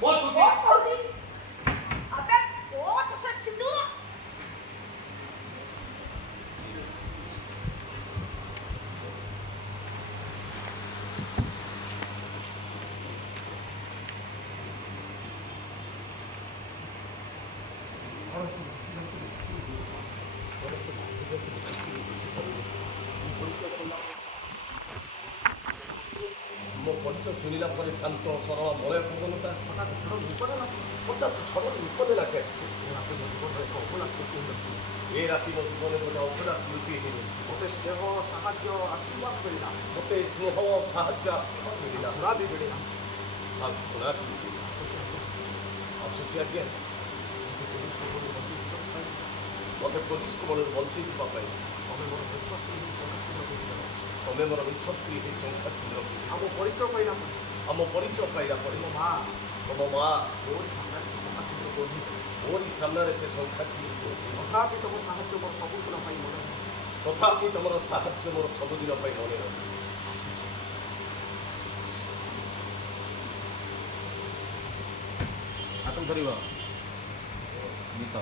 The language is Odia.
뭐지? 앞에 저서 신도라. ମୁଁ ପରିଚୟ ଶୁଣିଲା ପରେ ଶାନ୍ତ ସରଳ ମଳୟ ପବନତା ହଠାତ୍ ଝଡ଼ ବିପଦ ଲାଗେ ହଠାତ୍ ଝଡ଼ ବିପଦ ଲାଗେ ଏ ରାତି ମୋ ଜୀବନରେ ଗୋଟେ ଅଭୁଲା ସ୍ମୃତି ହେଇଯାଇଛି ମୋତେ ସ୍ନେହ ସାହାଯ୍ୟ ଆଶୀର୍ବାଦ ମିଳିଲା ମୋତେ ସ୍ନେହ ସାହାଯ୍ୟ ଆଶୀର୍ବାଦ ମିଳିଲା ଘୋଡ଼ା ବି ମିଳିଲା ଆଉ ଘୋଡ଼ା ବି ମିଳିଲା ଆସୁଛି ଆଜ୍ଞା ମୋତେ ପୋଲିସ କବଳରୁ ବଞ୍ଚେଇ ଯିବା ପାଇଁ ତମେ ମୋର ମିଛ ସ୍ତ୍ରୀ ହେଇ ସଂଖ୍ୟା ଶୀଘ୍ର ଆମ ପରିଚୟ ପାଇଲା ପରେ ଆମ ପରିଚୟ ପାଇଲା ପରେ ମୋ ମା ମୋ ମା ମୋରି ସାମ୍ନାରେ ସେ ସମାଜରେ କହୁଥିଲେ ମୋରି ସାମ୍ନାରେ ସେ ସଂଖ୍ୟା ଶୀଘ୍ର ତଥାପି ତମ ସାହାଯ୍ୟ ମୋର ସବୁଦିନ ପାଇଁ ମନେ ରହେ ତଥାପି ତମର ସାହାଯ୍ୟ ମୋର ସବୁଦିନ ପାଇଁ ମନେ ରହେ ହାତ ଧରିବ ଗୀତ